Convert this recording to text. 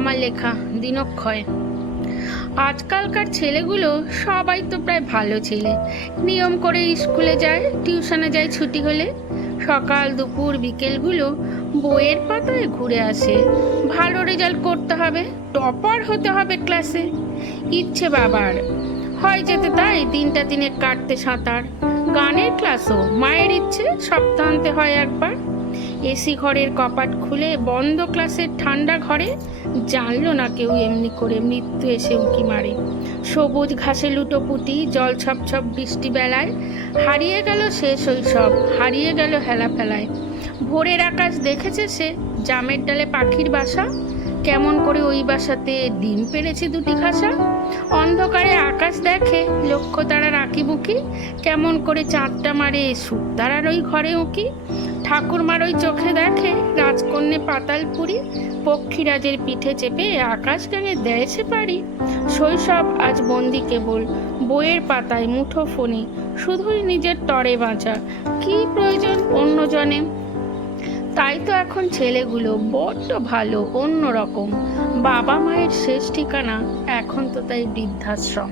আমার লেখা, দিনক্ষয়। আজকালকার ছেলেগুলো সবাই তো প্রায় ভালো ছেলে। নিয়ম করে স্কুলে যায়, টিউশনে যায় ছুটি হলে। সকাল, দুপুর, বিকেলগুলো বইয়ের পাতায় ঘুরে আসে। ভালো রেজাল্ট করতে হবে, টপার হতে হবে ক্লাসে। ইচ্ছে বাবার। হয় যেতে তাই দিনটা দিনে কাটতে সাঁতার। গানের ক্লাসও, মায়ের ইচ্ছে সপ্তাহান্তে হয় একবার। এসি ঘরের কপাট খুলে বন্ধ ক্লাসের ঠান্ডা ঘরে জানলো না কেউ এমনি করে মৃত্যু এসে উঁকি মারে। সবুজ ঘাসে লুটোপুটি জল ছপ ছপ বৃষ্টি বেলায়। হারিয়ে গেল সে শৈশব, হারিয়ে গেল হেলা ফেলায়। ভোরের আকাশ দেখেছে সে, জামের ডালে পাখির বাসা। কেমন করে ওই বাসাতে ডিম পেরেছে দুটি খাসা অন্ধকারে আকাশ দেখে লক্ষ্য তারার আঁকিবুকি। কেমন করে চাঁদটা মারে সুখ তারার ওই ঘরে উঁকি। ঠাকুরমার ওই চোখে দেখে রাজকন্যে পাতালপুরি পক্ষীরাজের পিঠে চেপে আকাশ গাঙে দেয় সে পারি শৈশব আজ বন্দি কেবল, বইয়ের পাতায় মুঠো ফোনে, শুধুই নিজের তরে বাঁচা। কি প্রয়োজন অন্যজনে? তাই তো এখন ছেলেগুলো বড্ড ভালো অন্য রকম বাবা মায়ের শেষ ঠিকানা এখন তো তাই বৃদ্ধাশ্রম।